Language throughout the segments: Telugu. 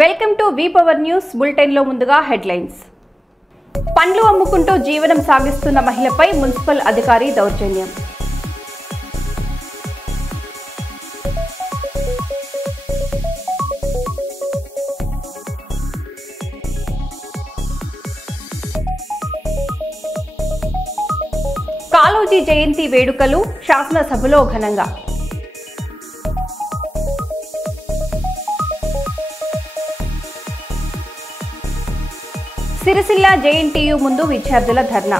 Welcome to V power news bulletin లో ముందుగా హెడ్లైన్స్. పండ్లు అమ్ముకుంటూ జీవనం సాగిస్తున్న మహిళపై మున్సిపల్ అధికారి దౌర్జన్యం. కాళోజీ జయంతి వేడుకలు శాసనసభలో ఘనంగా. సిరిసిల్ల జేఎన్టీయూ ముందు విద్యార్థుల ధర్నా.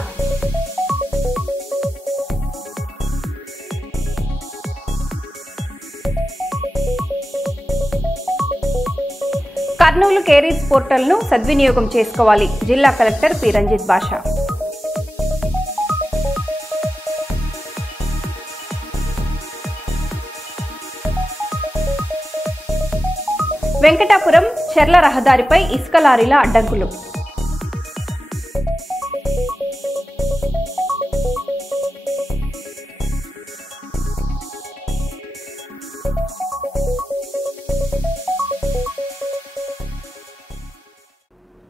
కర్నూలు కేరీస్ పోర్టల్ను సద్వినియోగం చేసుకోవాలి. జిల్లా కలెక్టర్ పి రంజిత్ బాషా. వెంకటాపురం చెర్ల రహదారిపై ఇసుక లారీల అడ్డంకులు.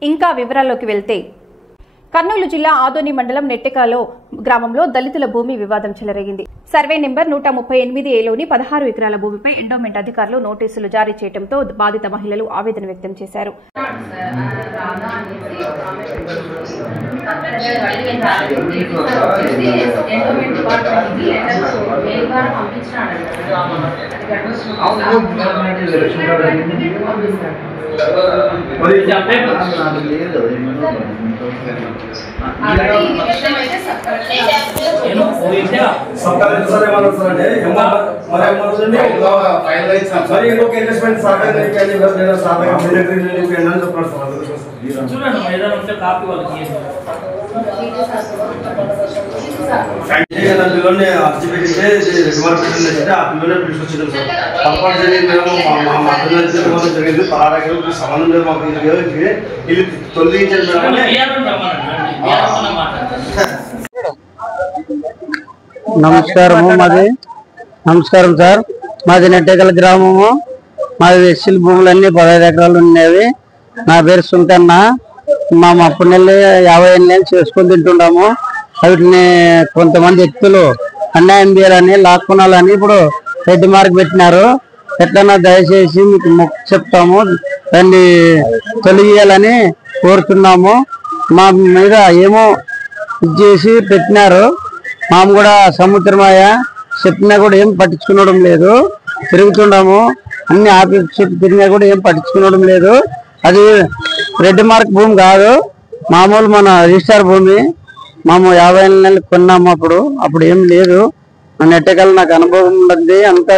ఇంకా వివరాల్లోకి వెళ్తే, కర్నూలు జిల్లా ఆదోని మండలం నెట్టెకాలో గ్రామంలో దళితుల భూమి వివాదం చెలరేగింది. సర్వే నెంబర్ 138లోని 16 ఎకరాల భూమిపై ఎండోమెంట్ అధికారులు నోటీసులు జారీ చేయడంతో బాధిత మహిళలు ఆవేదన వ్యక్తం చేశారు. నమస్కారం సార్. మాది నెట్టెకల గ్రామము. మాది ఎస్సీల భూములన్నీ 15 ఎకరాలు ఉండేవి. నా పేరు సుంకన్న. మా అప్పుడు నెల 50 ఏళ్ళు చేసుకొని తింటున్నాము. వీటిని కొంతమంది వ్యక్తులు అన్యాయం చేయాలని లాక్కునాలని ఇప్పుడు రెడ్ మార్క్ పెట్టినారు. ఎట్లన్నా దయచేసి మీకు మొక్కు చెప్తాము, దాన్ని తొలగియాలని కోరుతున్నాము. మా మీద ఏమో ఇచ్చేసి పెట్టినారు. మాము కూడా సముద్రమయ్య చెప్పినా కూడా ఏం పట్టించుకునడం లేదు. తిరుగుతున్నాము, అన్ని ఆఫీస్ చుట్టూ తిరిగినా కూడా ఏం పట్టించుకునడం లేదు. అది రెడ్ మార్క్ భూమి కాదు, మామూలు మన రిజిస్టర్ భూమి. మేము 50 నెలలు కొన్నాము. అప్పుడు ఏం లేదు. నెట్టకల్ నాకు అనుభవం ఉంది, అంత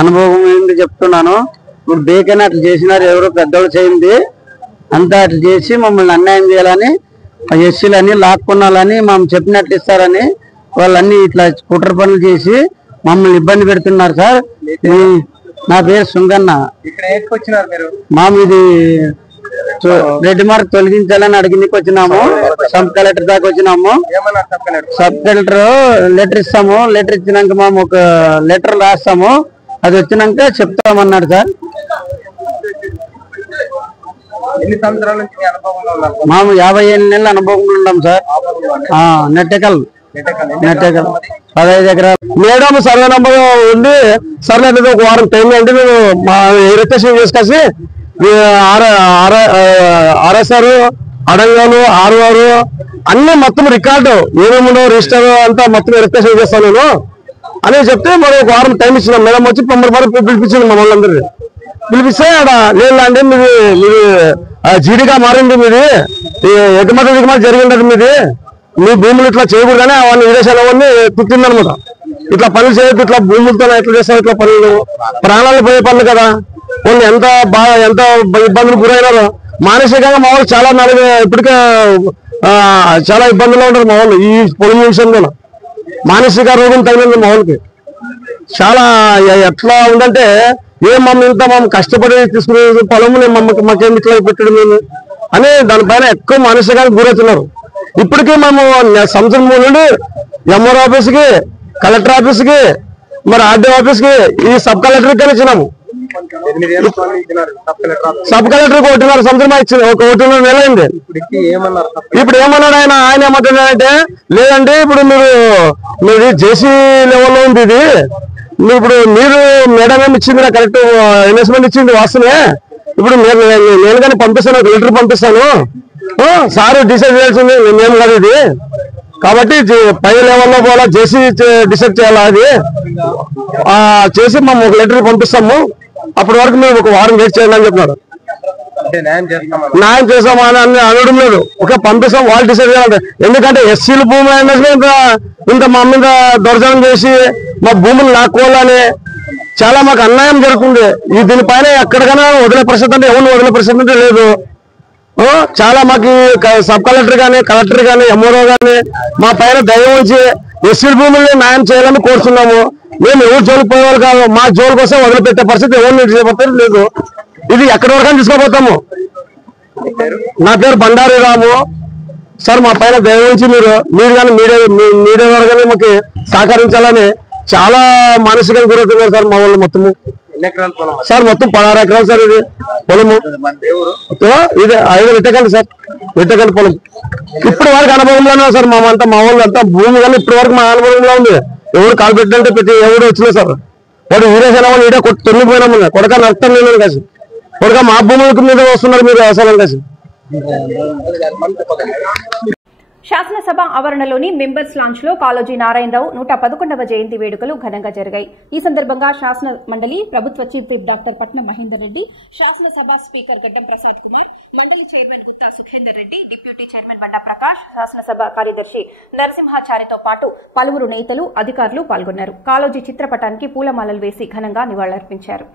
అనుభవం ఏంటి చెప్తున్నాను. ఇప్పుడు బేకైనా అట్లా చేసినారు, ఎవరో పెద్దోళ్ళు చేయింది అంతా అట్లా చేసి మమ్మల్ని అన్యాయం చేయాలని, ఎస్సీలని లాక్కున్నాలని, మేము చెప్పినట్లు ఇస్తారని వాళ్ళన్నీ ఇట్లా కుట్ర పనులు చేసి మమ్మల్ని ఇబ్బంది పెడుతున్నారు సార్. నా పేరు సుంగన్న. మాము ఇది రెడ్ మార్క్ తొలగించాలని అడిగినకి వచ్చినాము. సబ్ కలెక్టర్ దాకా వచ్చినాము. సబ్ కలెక్టర్ లెటర్ ఇస్తాము, లెటర్ ఇచ్చినాక మేము ఒక లెటర్ రాస్తాము, అది వచ్చినాక చెప్తామన్నాడు సార్. మేము 50 నెలల అనుభవం ఉన్నాం సార్. నెట్టెకల్ 15 ఎకరాలు. మేడం సర్వే నంబర్ ఉండి సర్వే అనేది ఒక వారం టైం అంటే మేము మా రిజిస్ట్రేషన్ చేసుకొచ్చి ఆర్ఎస్ఆర్ అడంగాలు ఆర్ఆర్ అన్ని మొత్తం రికార్డు ఏమేమి రిజిస్టర్ అంతా మొత్తం రిజిస్ట్రేషన్ చేస్తాను నేను అని చెప్తే మరి ఒక వారం టైం ఇచ్చినాం. మేడం వచ్చి 90 పిలిపించింది మమ్మల్ని అందరినీ. పిలిపిస్తే అక్కడ లేదండి మీది జీడిగా మారింది, మీది ఎగుమతి దిగుమతి జరిగిందండి, మీది మీ భూములు ఇట్లా చేయకూడదని అవన్నీ విదేశాలు అవన్నీ పుట్టిందనమాట. ఇట్లా పనులు చేయొద్దు, ఇట్లా భూములతో ఎట్లా చేస్తారు, ఇట్లా పనులు ప్రాణాలు పోయే పనులు కదా. వాళ్ళు ఎంత ఇబ్బందులు గురైనారో మానసికంగా మా వాళ్ళు చాలా ఇప్పటికే చాలా ఇబ్బందుల్లో ఉంటారు మా వాళ్ళు. ఈ పొలం విషయంలో మానసిక రోగం తగిలింది మా వాళ్ళకి. చాలా ఎట్లా ఉందంటే మమ్మల్ని కష్టపడి తీసుకునే పొలముని మాకేం ఇట్లా పెట్టడం మేము అని దానిపైన ఎక్కువ మానసికంగా గురవుతున్నారు. ఇప్పటికీ మేము సంవత్సరం నుండి ఎంఆర్ ఆఫీస్కి, కలెక్టర్ ఆఫీస్కి, మరి ఆర్డీఓ ఆఫీస్కి, ఈ సబ్ కలెక్టర్కి ఇచ్చినాము. సబ్ కలెక్టర్ 1.5 సంవత్సరం ఇచ్చింది, 1.5 నెల అయింది. ఇప్పుడు ఏమన్నాడు ఆయన ఏమంటున్నాడంటే, లేదండి ఇప్పుడు మీరు జేసీ లెవెల్లో ఉంది ఇది, ఇప్పుడు మీరు మేడం ఏమి ఇచ్చింది కరెక్ట్ ఇన్వెస్ట్మెంట్ ఇచ్చింది వాస్తవే, ఇప్పుడు నేను కానీ పంపిస్తాను, లెటర్ పంపిస్తాను, సార్ డిసైడ్ చేయాల్సింది మేము కాదు ఇది, కాబట్టి పై లెవెల్లో పోలా జేసీ డిసైడ్ చేయాలా, అది చేసి మేము ఒక లెటర్ పంపిస్తాము, అప్పటి వరకు మేము ఒక వారం వెయిట్ చేయండి అని చెప్పినారు. న్యాయం చేస్తామని అనడం లేదు, ఒక పంపిస్తాం, వాళ్ళు డిసైడ్ చేయాలంటే. ఎందుకంటే ఎస్సీల భూమి ఇంత మా మీద దౌర్జన్యం చేసి మా భూములు లాక్కోవాలని చాలా మాకు అన్యాయం జరుగుతుంది. దీనిపైన ఎక్కడికైనా వదిలే పరిస్థితి అంటే ఎవరిని వదిలే పరిస్థితి అంటే లేదు. చాలా మాకు సబ్ కలెక్టర్ కానీ కలెక్టర్ కానీ ఎంఓఓ కానీ మా పైన దయ ఉంచి ఎస్సీల భూముల్ని న్యాయం చేయాలని కోరుతున్నాము. మేము ఎవరు జోలికి పోయేవాళ్ళు కాదు, మా జోలు కోసం వదిలిపెట్టే పరిస్థితి ఎవరిని చేయబోతారు లేదు. ఇది ఎక్కడి వరకు తీసుకోబోతాము. నా పేరు బండారి రాము సార్. మా పైన దయ ఉంచి మీరు కానీ మీడియా ద్వారా కానీ మాకు సహకరించాలని చాలా మానసికంగా గురవుతున్నారు సార్ మా వాళ్ళు. మొత్తము సార్ మొత్తం 16 ఎకరాలు సార్ ఇది పొలము. ఇది 5 విట్టకండి సార్, విట్టకండి పొలం. ఇప్పటి వరకు అనుభవంలోనే సార్ మా వాళ్ళు అంతా భూమి కానీ ఇప్పటి వరకు మా అనుభవంలో ఉంది. ఎవరు కాలు పెట్టాలంటే ప్రతి ఎవరు వచ్చినా సార్ వాడు వీరేసిన వాళ్ళు ఈడే తొమ్మిపోయినాము, కొడక నష్టం లేదు కాసి, కొడక మా భూముల మీద వస్తున్నారు మీరు వ్యవసాయం కాసి. శాసనసభ ఆవరణలోని మెంబర్స్ లాంచ్ లో కాళోజీ నారాయణరావు 111వ జయంతి వేడుకలు ఘనంగా జరిగాయి. ఈ సందర్భంగా శాసన మండలి ప్రభుత్వ చీఫ్ విప్ డాక్టర్ పట్నం మహేందర్ రెడ్డి, శాసనసభ స్పీకర్ గడ్డం ప్రసాద్ కుమార్, మండలి chairman Gutha Sukhender Reddy, deputy chairman Banda Prakash, శాసనసభ కార్యదర్శి నరసింహాచారితో పాటు పలువురు నేతలు, అధికారులు పాల్గొన్నారు. కాళోజీ చిత్రపటానికి పూలమాలలు వేసి ఘనంగా నివాళులర్పించారు.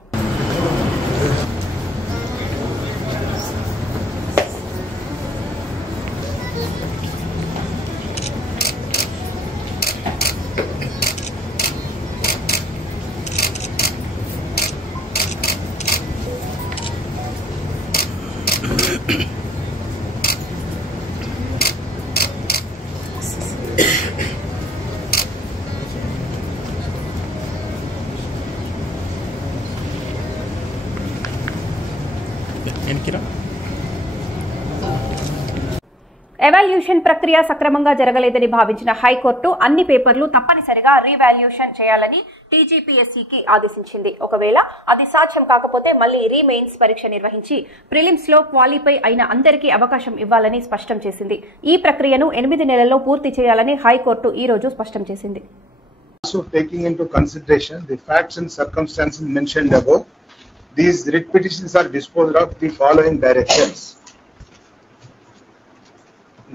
ఎవాల్యూషన్ ప్రక్రియ సక్రమంగా జరగలేదని భావించిన హైకోర్టు అన్ని పేపర్లు తప్పనిసరిగా రీవాల్యూషన్ చేయాలని టీజీపీఎస్సీకి ఆదేశించింది. ఒకవేళ అది సాధ్యం కాకపోతే మళ్లీ రీమెయిన్స్ పరీక్ష నిర్వహించి ప్రిలిమ్స్ లో క్వాలిఫై అయిన అందరికీ అవకాశం ఇవ్వాలని స్పష్టం చేసింది. ఈ ప్రక్రియను 8 నెలల్లో పూర్తి చేయాలని హైకోర్టు ఈ రోజు స్పష్టం చేసింది. Taking into consideration the facts and circumstances mentioned above, these writ petitions are disposed of the following directions.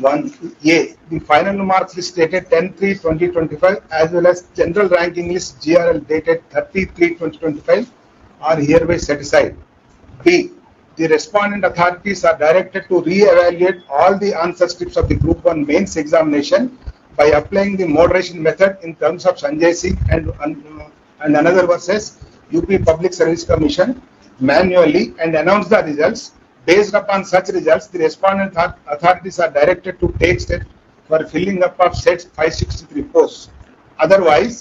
1A. The final marks list dated 10/3/2025 as well as general ranking list GRL dated 30/3/2025 are hereby set aside. B. The respondent authorities are directed to re-evaluate all the answer scripts of the Group 1 mains examination by applying the moderation method in terms of Sanjay Singh and another versus UP Public Service Commission manually and announce the results. Based upon such results, the respondent authorities are directed to take steps for filling up of sets 563 posts. Otherwise,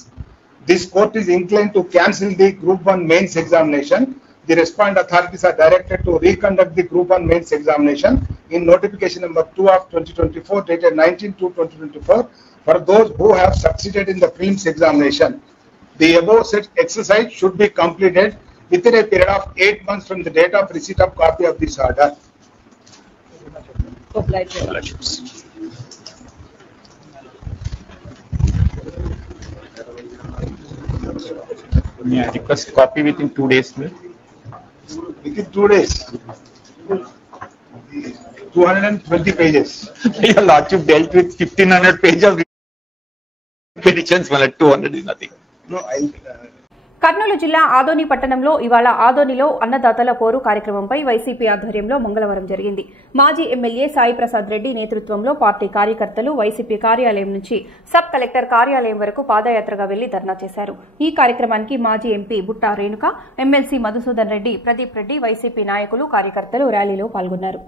this court is inclined to cancel the Group 1 mains examination. The respondent authorities are directed to reconduct the Group 1 mains examination in notification number 2 of 2024 dated 19/2/2024 for those who have succeeded in the prelims examination. The above set exercise should be completed within a period of 8 months from the date of receipt of copy of this order. May I request copy within 2 days, please? Within 2 days. 220 pages. Your Lordship dealt with 1500 pages of petitions, well, 200 is nothing. No, Kurnool జిల్లా ఆదోని పట్టణంలో ఇవాళ ఆదోనిలో అన్నదాతల పోరు కార్యక్రమంపై వైసీపీ ఆధ్వర్యంలో మంగళవారం జరిగింది. మాజీ ఎమ్మెల్యే సాయి ప్రసాద్ రెడ్డి నేతృత్వంలో పార్టీ కార్యకర్తలు వైసీపీ కార్యాలయం నుంచి సబ్ కలెక్టర్ కార్యాలయం వరకు పాదయాత్రగా వెళ్లి ధర్నా చేశారు. ఈ కార్యక్రమానికి మాజీ MP Butta Renuka, MLC Madhusudan Reddy, Pradeep Reddy, YCP నాయకులు, కార్యకర్తలు ర్యాలీలో పాల్గొన్నారు.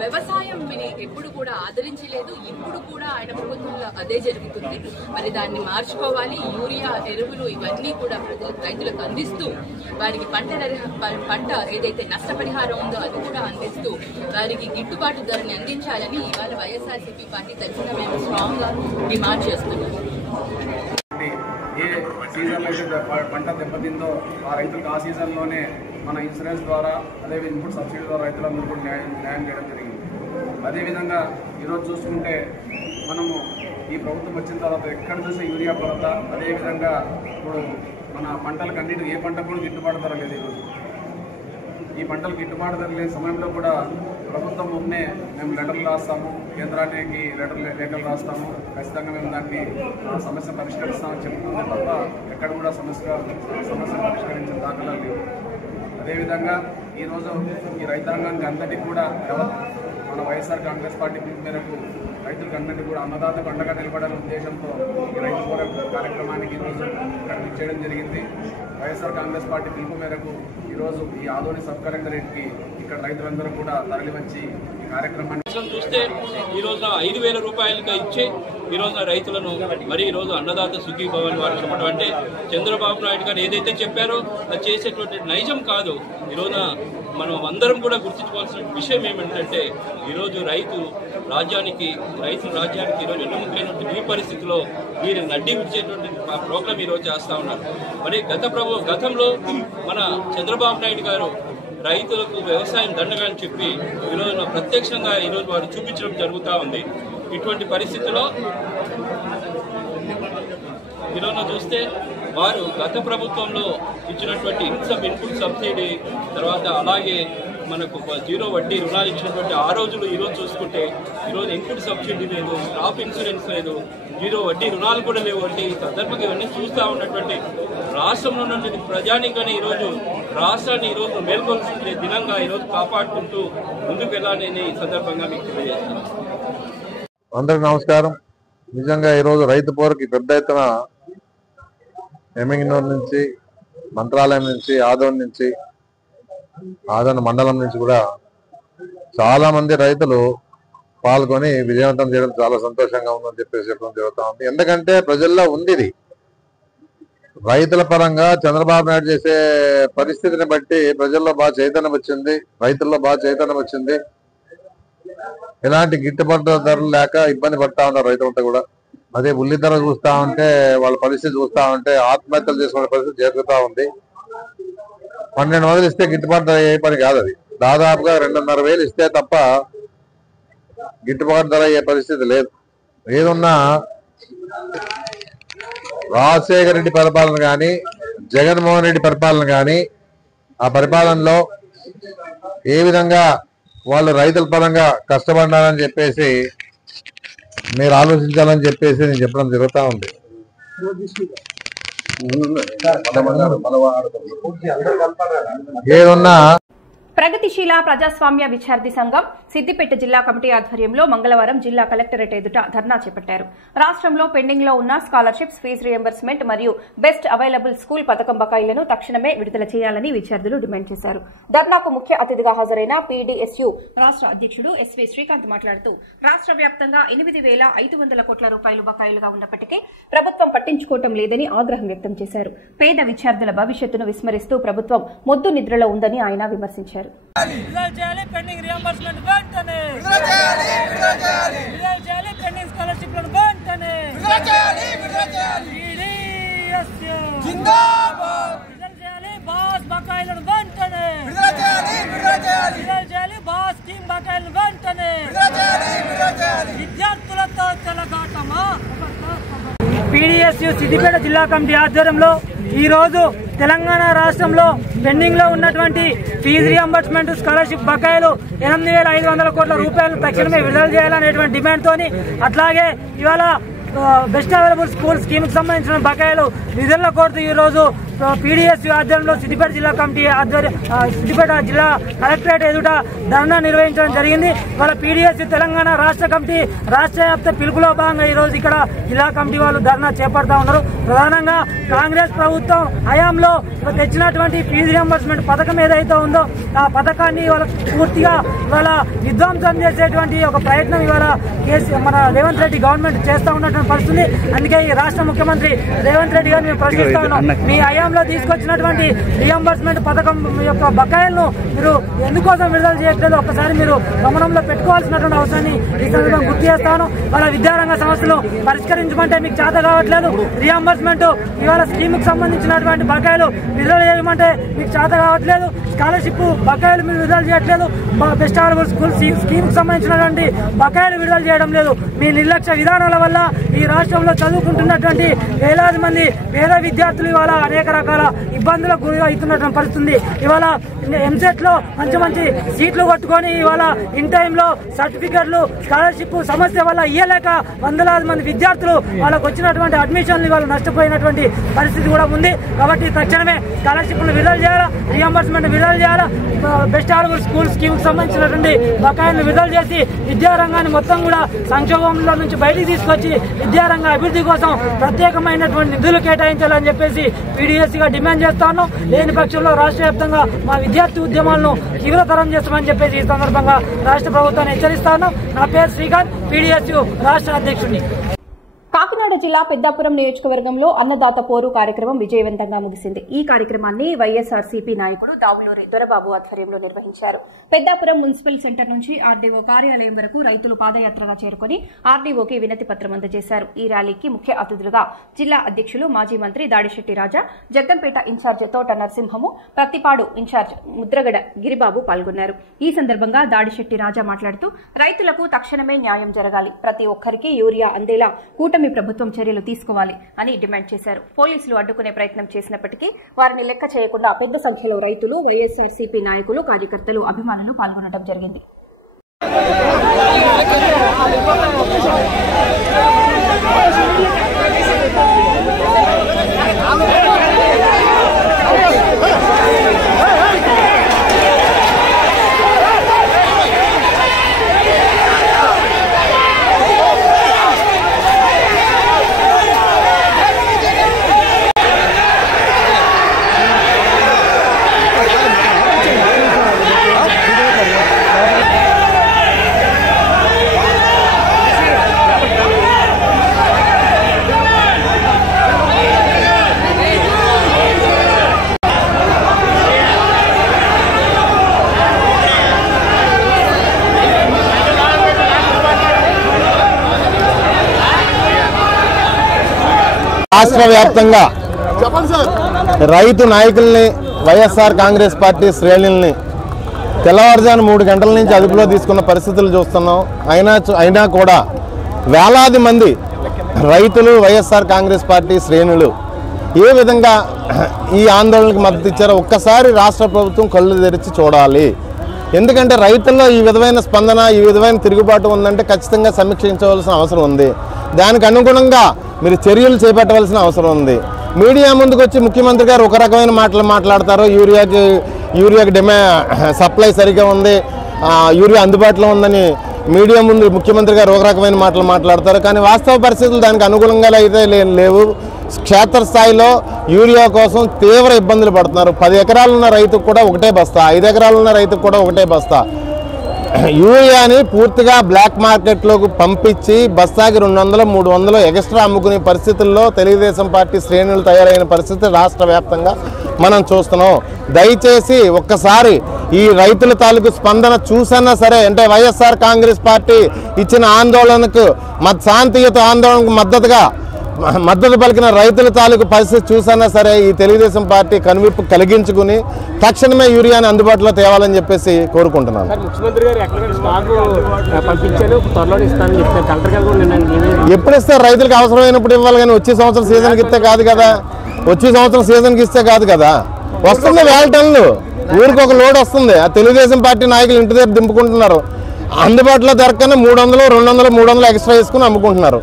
వ్యవసాయం ఎప్పుడు కూడా ఆదరించలేదు. ఇప్పుడు కూడా ఆయన ప్రభుత్వంలో అదే జరుగుతుంది. మరి దాన్ని మార్చుకోవాలి. యూరియా, ఎరువులు ఇవన్నీ కూడా రైతులకు అందిస్తూ వారికి పంట ఏదైతే నష్టపరిహారం ఉందో అది కూడా అందిస్తూ వారికి గిట్టుబాటు ధరని అందించాలని ఇవాళ వైఎస్ఆర్సీపీ పార్టీ తరఫున మేము స్ట్రాంగ్ గా డిమాండ్ చేస్తున్నాం. ఏ సీజన్ అయితే పంట దెబ్బతిందో ఆ రైతులకు ఆ సీజన్లోనే మన ఇన్సూరెన్స్ ద్వారా అదే ఇన్పుట్ సబ్సిడీ ద్వారా రైతులందరూ కూడా న్యాయం చేయడం జరిగింది. అదేవిధంగా ఈరోజు చూసుకుంటే మనము ఈ ప్రభుత్వం వచ్చిన తర్వాత ఎక్కడ చూసే యూరియా కొరత, అదేవిధంగా ఇప్పుడు మన పంటలకు అన్నిటికీ ఏ పంటకు కూడా గిట్టుబాటు ధర లేదు. ఈరోజు ఈ పంటలు గిట్టుబాటు ధర లేని సమయంలో కూడా ప్రభుత్వం ముందే మేము లెటర్లు రాస్తాము, కేంద్రానికి లెటర్లు రాస్తాము, ఖచ్చితంగా మేము దాన్ని సమస్య పరిష్కరిస్తామని చెప్తుంది తప్ప ఎక్కడ కూడా సమస్య పరిష్కరించిన దాఖలాలు లేవు. అదేవిధంగా ఈరోజు ఈ రైతాంగానికి అంతటికి కూడా మన వైఎస్ఆర్ కాంగ్రెస్ పార్టీ పిలుపు మేరకు రైతులకు అందరికీ కూడా అన్నదాతకు అండగా నిలబడాలనే ఉద్దేశంతో ఈ రైతు పోరాట కార్యక్రమానికి ఈరోజు ఇక్కడ చేయడం జరిగింది. వైఎస్ఆర్ కాంగ్రెస్ పార్టీ పిలుపు మేరకు ఈరోజు ఈ ఆదోని సబ్ కలెక్టరేట్కి ఇక్కడ రైతులందరూ కూడా తరలివచ్చి ఈ కార్యక్రమాన్ని చూస్తే ఈ రోజు 5,000 రూపాయలుగా ఇచ్చి ఈ రోజు రైతులను మరి ఈ రోజు అన్నదాత సుఖీభవన్ వారు చెప్పడం అంటే చంద్రబాబు నాయుడు గారు ఏదైతే చెప్పారో అది చేసేటువంటి నైజం కాదు. ఈ రోజున మనం అందరం కూడా గుర్తుంచుకోవాల్సిన విషయం ఏమిటంటే ఈరోజు రైతు రాజ్యానికి ఈరోజు ఎన్నుముకైనటువంటి ఈ పరిస్థితిలో వీరు నడ్డి విడిచేటువంటి ప్రోగ్రాం ఈరోజు చేస్తూ ఉన్నారు. మరి గతంలో మన చంద్రబాబు నాయుడు గారు రైతులకు వ్యవసాయం దండగా అని చెప్పి ఈరోజు ప్రత్యక్షంగా ఈరోజు వారు చూపించడం జరుగుతూ ఉంది. ఇటువంటి పరిస్థితుల్లో ఈరోజు చూస్తే వారు గత ప్రభుత్వంలో ఇచ్చినటువంటి ఇన్పుట్ సబ్సిడీ తర్వాత అలాగే మనకు 0 వడ్డీ రుణాలు ఇచ్చినటువంటి ఆ రోజులు ఈరోజు చూసుకుంటే ఈరోజు ఇన్పుట్ సబ్సిడీ లేదు, క్రాప్ ఇన్సూరెన్స్ లేదు, 0 వడ్డీ రుణాలు కూడా లేవు. అంటే ఈ సందర్భంగా ఇవన్నీ చూస్తూ ఉన్నటువంటి రాష్ట్రంలో ఉన్నటువంటి ప్రజానికని ఈరోజు రాష్ట్రాన్ని ఈరోజు మేల్కొల్సిన దినంగా ఈరోజు కాపాడుకుంటూ ముందుకు వెళ్ళాలని ఈ సందర్భంగా మీకు తెలియజేస్తాను. అందరికి నమస్కారం. నిజంగా ఈరోజు రైతు పోరుకి పెద్ద ఎత్తున ఎమ్మింగనూరు నుంచి, మంత్రాలయం నుంచి, ఆదోని మండలం నుంచి కూడా చాలా మంది రైతులు పాల్గొని విజయవంతం చేయడం చాలా సంతోషంగా ఉందని చెప్పేసి చెప్పడం జరుగుతూ ఉంది. ఎందుకంటే ప్రజల్లో ఉంది ఇది. రైతుల పరంగా చంద్రబాబు నాయుడు చేసే పరిస్థితిని బట్టి ప్రజల్లో బాగా చైతన్యం వచ్చింది, రైతుల్లో బాగా చైతన్యం వచ్చింది. ఎలాంటి గిట్టుబాటు ధరలు లేక ఇబ్బంది పడతా ఉన్నారు రైతులంతా కూడా. అదే ఉల్లి ధర చూస్తా ఉంటే వాళ్ళ పరిస్థితి చూస్తా ఉంటే ఆత్మహత్యలు చేసుకునే పరిస్థితి జరుగుతూ ఉంది. 1200 ఇస్తే గిట్టుబాటు ధర అయ్యే పని కాదు. అది దాదాపుగా 2,500 ఇస్తే తప్ప గిట్టుబాటు ధర అయ్యే పరిస్థితి లేదు. ఏదున్నా రాజశేఖర రెడ్డి పరిపాలన కానీ జగన్మోహన్ రెడ్డి పరిపాలన కానీ ఆ పరిపాలనలో ఏ విధంగా వాళ్ళు రైతుల పరంగా కష్టపడ్డారని చెప్పేసి మీరు ఆలోచించాలని చెప్పేసి నేను చెప్పడం జరుగుతూ ఉంది. ఏదున్నా ప్రగతిశీల ప్రజాస్వామ్య విద్యార్థి సంఘం సిద్దిపేట జిల్లా కమిటీ ఆధ్వర్యంలో మంగళవారం జిల్లా కలెక్టరేట్ ఎదుట ధర్నా చేపట్టారు. రాష్ట్రంలో పెండింగ్ లో ఉన్న స్కాలర్షిప్స్, ఫీజు రియంబర్స్మెంట్ మరియు బెస్ట్ అవైలబుల్ స్కూల్ పథకం బకాయిలను తక్షణమే విడుదల చేయాలని విద్యార్థులు డిమాండ్ చేశారు. ధర్నాకు ముఖ్య అతిథిగా హాజరైన పీడీఎస్యూ రాష్ట్ర అధ్యక్షుడు ఎస్వీ శ్రీకాంత్ మాట్లాడుతూ రాష్ట్ర వ్యాప్తంగా 8,500 కోట్ల రూపాయలు బకాయిలుగా ఉన్నప్పటికీ ప్రభుత్వం పట్టించుకోవటం లేదని ఆగ్రహం వ్యక్తం చేశారు. పేద విద్యార్థుల భవిష్యత్తును విస్మరిస్తూ ప్రభుత్వం మొద్దు నిద్రలో ఉందని ఆయన విమర్శించారు. పీడీఎస్యూ సిద్దిపేట జిల్లా కమిటీ ఆధ్వర్యంలో ఈ రోజు తెలంగాణ రాష్ట్రంలో పెండింగ్ లో ఉన్నటువంటి ఫీజు రియంబర్స్మెంట్, స్కాలర్షిప్ బకాయిలు 8,500 కోట్ల రూపాయలు తక్షణమే విడుదల చేయాలనేటువంటి డిమాండ్ తోని, అట్లాగే ఇవాళ బెస్ట్ అవైలబుల్ స్కూల్ స్కీమ్ కి సంబంధించిన బకాయిలు విడుదల కోరుతూ ఈ రోజు పీడీఎస్యూ ఆధ్వర్యంలో సిద్దిపేట జిల్లా కమిటీ సిద్దిపేట జిల్లా కలెక్టరేట్ ఎదుట ధర్నా నిర్వహించడం జరిగింది. వాళ్ళ పీడీఎస్యూ తెలంగాణ రాష్ట్ర కమిటీ రాష్ట్ర వ్యాప్త పిలుపులో భాగంగా ఈ రోజు ఇక్కడ జిల్లా కమిటీ వాళ్ళు ధర్నా చేపడతా ఉన్నారు. ప్రధానంగా కాంగ్రెస్ ప్రభుత్వం హయాంలో తెచ్చినటువంటి ఫీజు రియంబర్స్మెంట్ పథకం ఏదైతే ఉందో ఆ పథకాన్ని ఇవాళ పూర్తిగా ఇవాళ విధ్వంసం చేసేటువంటి ఒక ప్రయత్నం ఇవాళ మన రేవంత్ రెడ్డి గవర్నమెంట్ చేస్తూ ఉన్నటువంటి పరిస్థితి. అందుకే ఈ రాష్ట్ర ముఖ్యమంత్రి రేవంత్ రెడ్డి గారిని మేము ప్రశ్నిస్తా ఉన్నాం, మీ హయాంలో తీసుకొచ్చినటువంటి రియంబర్స్మెంట్ పథకం యొక్క బకాయిలను మీరు ఎందుకోసం విడుదల చేయట్లేదు ఒక్కసారి మీరు గమనంలో పెట్టుకోవాల్సినటువంటి అవసరాన్ని ఈ సందర్భంగా గుర్తు చేస్తాను. వాళ్ళ విద్యారంగ సమస్యలు పరిష్కరించమంటే మీకు చేత కావట్లేదు, రియంబర్స్మెంట్ ఇవాళ స్కీమ్ కి సంబంధించినటువంటి బకాయిలు విడుదల చేయమంటే మీకు చేత కావట్లేదు, స్కాలర్షిప్ బకాయిలు మీరు విడుదల చేయట్లేదు, బెస్ట్ అవైలబుల్ స్కూల్ స్కీమ్ కి సంబంధించినటువంటి బకాయిలు విడుదల చేయడం లేదు. మీ నిర్లక్ష్య విధానాల వల్ల ఈ రాష్ట్రంలో చదువుకుంటున్నటువంటి వేలాది మంది పేద విద్యార్థులు ఇవాళ అనేక రకాల ఇబ్బందులకు గురి అవుతున్నటువంటి పరిస్థితుంది. ఇవాళ ఎంసెట్ లో మంచి సీట్లు కొట్టుకొని ఇవాళ ఇన్ టైంలో సర్టిఫికెట్లు, స్కాలర్షిప్ సమస్య వల్ల ఇయ్యలేక వందలాది మంది విద్యార్థులు వాళ్ళకు వచ్చినటువంటి అడ్మిషన్లు ఇవాళ నష్టపోయినటువంటి పరిస్థితి కూడా ఉంది. కాబట్టి తక్షణమే స్కాలర్షిప్లు విడుదల చేయాలా, రియంబర్స్మెంట్ విడుదల చేయాలా, బెస్ట్ అవైలబుల్ స్కూల్ స్కీమ్ కి సంబంధించినటువంటి బకాయిలను విడుదల చేసి విద్యారంగాన్ని మొత్తం కూడా సంక్షోభంలో నుంచి బయటికి తీసుకొచ్చి విద్యారంగ అభివృద్ధి కోసం ప్రత్యేకమైనటువంటి నిధులు కేటాయించాలని చెప్పేసి పీడీఎస్సీగా డిమాండ్ చేస్తా ఉన్నాం. లేని పక్షంలో రాష్ట్ర వ్యాప్తంగా మా విద్యార్థి ఉద్యమాలను తీవ్రతరం చేస్తామని చెప్పేసి ఈ సందర్భంగా రాష్ట్ర ప్రభుత్వాన్ని హెచ్చరిస్తా ఉన్నాం. నా పేరు శ్రీకాంత్, పీడీఎస్యూ రాష్ట్ర అధ్యక్షుడిని. కాకినాడ జిల్లా పెద్దాపురం నియోజకవర్గంలో అన్నదాత పోరు కార్యక్రమం విజయవంతంగా ముగిసింది. ఈ కార్యక్రమాన్ని వైఎస్ఆర్సీపీ నాయకుడు దావులూరి దొరబాబు ఆధ్వర్యంలో నిర్వహించారు. పెద్దాపురం మున్సిపల్ సెంటర్ నుంచి ఆర్డీఓ కార్యాలయం వరకు రైతులు పాదయాత్రగా చేరుకుని ఆర్డీఓకి వినతి పత్రం అందజేశారు. ఈ ర్యాలీకి ముఖ్య అతిథులుగా జిల్లా అధ్యక్షులు మాజీ మంత్రి దాడిశెట్టి రాజా, జగ్గంపేట ఇన్ఛార్జ్ తోట నరసింహము, ప్రత్తిపాడు ఇన్ఛార్జ్ ముద్రగడ గిరిబాబు పాల్గొన్నారు. ఈ సందర్భంగా దాడిశెట్టి రాజా మాట్లాడుతూ రైతులకు తక్షణమే న్యాయం జరగాలి, ప్రతి ఒక్కరికి యూరియా అందేలా కూటమి ప్రభుత్వం చర్యలు తీసుకోవాలి అని డిమాండ్ చేశారు. పోలీసులు అడ్డుకునే ప్రయత్నం చేసినప్పటికీ వారిని లెక్క చేయకుండా పెద్ద సంఖ్యలో రైతులు, వైఎస్ఆర్సీపీ నాయకులు, కార్యకర్తలు, అభిమానులు పాల్గొనడం జరిగింది. రాష్ట్ర వ్యాప్తంగా రైతు నాయకుల్ని వైఎస్ఆర్ కాంగ్రెస్ పార్టీ శ్రేణుల్ని తెల్లవారుజాము 3 గంటల నుంచి అదుపులో తీసుకున్న పరిస్థితులు చూస్తున్నాం. అయినా కూడా వేలాది మంది రైతులు వైఎస్ఆర్ కాంగ్రెస్ పార్టీ శ్రేణులు ఏ విధంగా ఈ ఆందోళనకు మద్దతు ఇచ్చారో ఒక్కసారి రాష్ట్ర ప్రభుత్వం కళ్ళు తెరిచి చూడాలి. ఎందుకంటే రైతుల్లో ఈ విధమైన స్పందన, ఈ విధమైన తిరుగుబాటు ఉందంటే ఖచ్చితంగా సమీక్షించవలసిన అవసరం ఉంది. దానికి అనుగుణంగా మీరు చర్యలు చేపట్టవలసిన అవసరం ఉంది. మీడియా ముందుకు వచ్చి ముఖ్యమంత్రి గారు ఒక రకమైన మాటలు మాట్లాడతారు. యూరియాకి సప్లై సరిగా ఉంది, యూరియా అందుబాటులో ఉందని మీడియా ముందు ముఖ్యమంత్రి గారు ఒక రకమైన మాటలు మాట్లాడతారు. కానీ వాస్తవ పరిస్థితులు దానికి అనుగుణంగా అయితే లేవు. క్షేత్రస్థాయిలో యూరియా కోసం తీవ్ర ఇబ్బందులు పడుతున్నారు. 10 ఎకరాలున్న రైతుకు కూడా ఒకటే బస్తా, 5 ఎకరాలున్న రైతుకు కూడా ఒకటే బస్తా. యూరియాని పూర్తిగా బ్లాక్ మార్కెట్లోకి పంపించి బస్తాకి 200-300 ఎక్స్ట్రా అమ్ముకునే పరిస్థితుల్లో తెలుగుదేశం పార్టీ శ్రేణులు తయారైన పరిస్థితి రాష్ట్ర వ్యాప్తంగా మనం చూస్తున్నాం. దయచేసి ఒక్కసారి ఈ రైతుల తాలూకు స్పందన చూసన్నా సరే, అంటే వైఎస్ఆర్ కాంగ్రెస్ పార్టీ ఇచ్చిన ఆందోళనకు శాంతియుత ఆందోళనకు మద్దతు పలికిన రైతుల తాలూకు పరిస్థితి చూసన్నా సరే ఈ తెలుగుదేశం పార్టీ కనువిప్పు కలిగించుకుని తక్షణమే యూరియాని అందుబాటులో తేవాలని చెప్పేసి కోరుకుంటున్నాను. ఎప్పుడు ఇస్తారు? రైతులకు అవసరమైనప్పుడు ఇవ్వాలి, కానీ వచ్చే సంవత్సరం సీజన్కి ఇస్తే కాదు కదా. వచ్చే సంవత్సరం సీజన్కి ఇస్తే కాదు కదా. వస్తుంది 1000 టన్నులు, ఊరికి ఒక లోడ్ వస్తుంది. ఆ తెలుగుదేశం పార్టీ నాయకులు ఇంటి దగ్గర దింపుకుంటున్నారు. అందుబాటులో దొరకని 300, 200, 300 ఎక్స్ట్రా వేసుకుని అమ్ముకుంటున్నారు.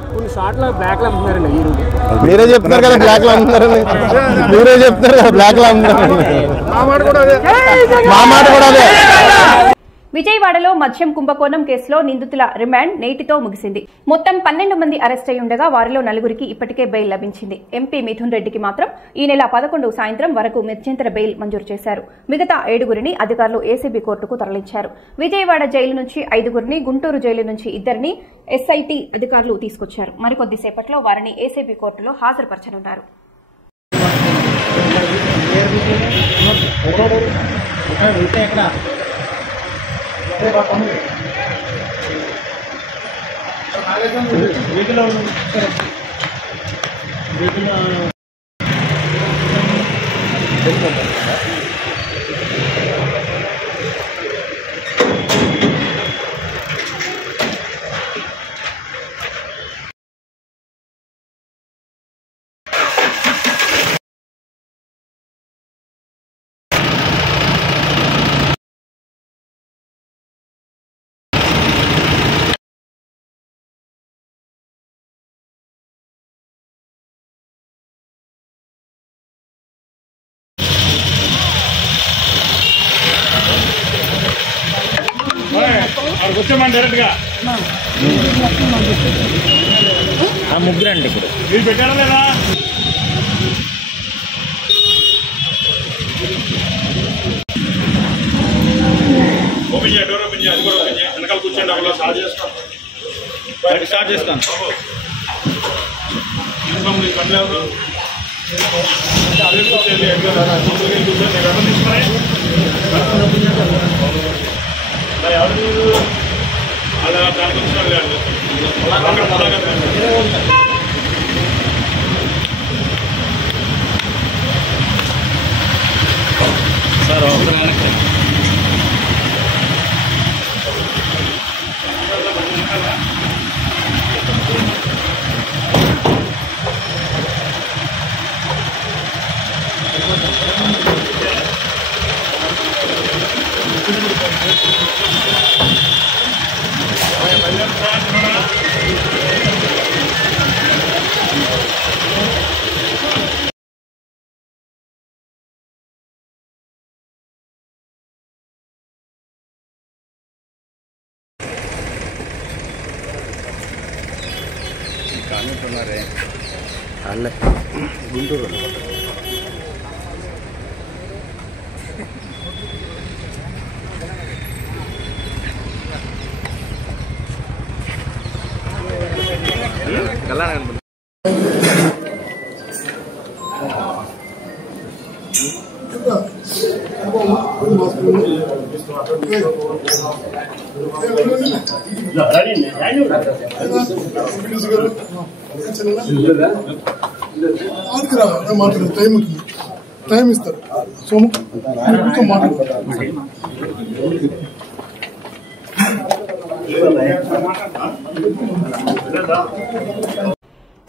మీరే చెప్తున్నారు కదా బ్లాక్ లో అమ్ముతున్నారని. మీరే చెప్తున్నారు కదా బ్లాక్ లో అమ్ముతున్నారని. మా మాట కూడా అదే. విజయవాడలో మద్యం కుంభకోణం కేసులో నిందితుల రిమాండ్ నేటితో ముగిసింది. మొత్తం 12 మంది అరెస్ట్ అయి ఉండగా వారిలో 4గురికి ఇప్పటికే బెయిల్ లభించింది. ఎంపీ మిథున్ రెడ్డికి మాత్రం ఈ నెల 11 సాయంత్రం వరకు మధ్యంతర బెయిల్ మంజూరు చేశారు. మిగతా 7గురిని అధికారులు ఏసీబీ కోర్టుకు తరలించారు. విజయవాడ జైలు నుంచి 5గురిని, గుంటూరు జైలు నుంచి 2 ఎస్ఐటీ అధికారులు తీసుకొచ్చారు. మరికొద్దిసేపట్లో వారిని ఏసీబీ కోర్టులో హాజరుపరచనున్నారు. వచ్చామని డైరెక్ట్ గా ముగ్గురండి. ఇప్పుడు మీరు పెట్టారా లేదా? ఓపెన్ చేయ, డోర్ ఓపెన్ చేయ, అది కూడా ఓపెన్ చేయ. వెనకాల కూర్చోండి. అక్కడ స్టార్ట్ చేస్తాను. పనిలేదు అదే కూర్చోండి. కూర్చోండి. ఎవరు తీసుకున్నాయి ఎవరు అలా దానికి వచ్చిన లేదు. సార్ కానుకున్నారే అల్లే గుంటూరు కల్లా టైం ఇస్తారు సోము మాట్లాడతారు.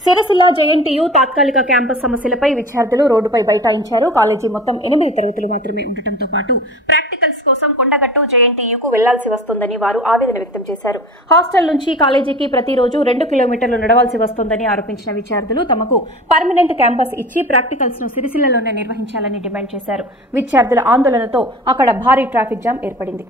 సిరిసిల్ల జేఎన్టీయూ తాత్కాలిక క్యాంపస్ సమస్యలపై విద్యార్థులు రోడ్డుపై బైఠాయించారు. కాలేజీ మొత్తం 8 తరగతులు మాత్రమే ఉండటంతో పాటు ప్రాక్టికల్స్ కోసం కొండగట్టు జేఎన్టీయూకు వెళ్లాల్సి వస్తోందని వారు ఆవేదన వ్యక్తం చేశారు. హాస్టల్ నుంచి కాలేజీకి ప్రతిరోజు 2 కిలోమీటర్లు నడవాల్సి వస్తోందని ఆరోపించిన విద్యార్థులు తమకు పర్మనెంట్ క్యాంపస్ ఇచ్చి ప్రాక్టికల్స్ ను సిరిసిల్లలోనే నిర్వహించాలని డిమాండ్ చేశారు. విద్యార్థుల ఆందోళనతో అక్కడ భారీ ట్రాఫిక్ జామ్ ఏర్పడింది.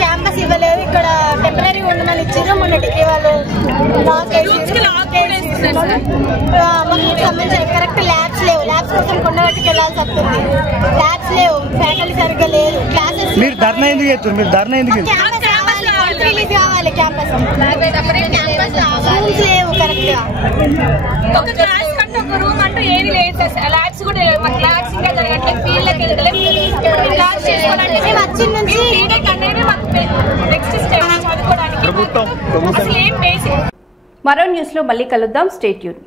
క్యాంపస్ ఇవ్వలేదు, ఇక్కడ టెంపరీ ఉండమని ఇచ్చారు. మొన్న డిగ్రీ వాళ్ళు సంబంధించిన కరెక్ట్ ల్యాబ్స్ లేవు. ల్యాబ్స్ కోసం కొండగట్టుకు వెళ్ళాల్సి వస్తుంది. ల్యాబ్స్ లేవు, ఫ్యాకల్టీ సరిగ్గా లేదు. క్లాసెస్ మీరు ధర్నా ఎందుకు చేస్తారు? మీరు ధర్నా ఎందుకు రిలీజ్ కావాలి. క్యాంపస్ రూమ్స్ లేవు కరెక్ట్ గా. ఒక క్లాస్ కంటే ఒక రూమ్ అంటూ ఏది లేదు. ల్యాబ్స్ కూడా లేదు. మాకు ల్యాబ్స్ ఇంకా జరగట్లేదు. ఫీల్డ్కి వెళ్ళలేదు. క్లాస్ చేసుకోవాలంటే మేము వచ్చిన నుంచి అనేది మాకు నెక్స్ట్ స్టెప్ చదువుకోవడానికి అసలు ఏం బేసిక్. మరో న్యూస్ లో మళ్ళీ కలుద్దాం. Stay tune.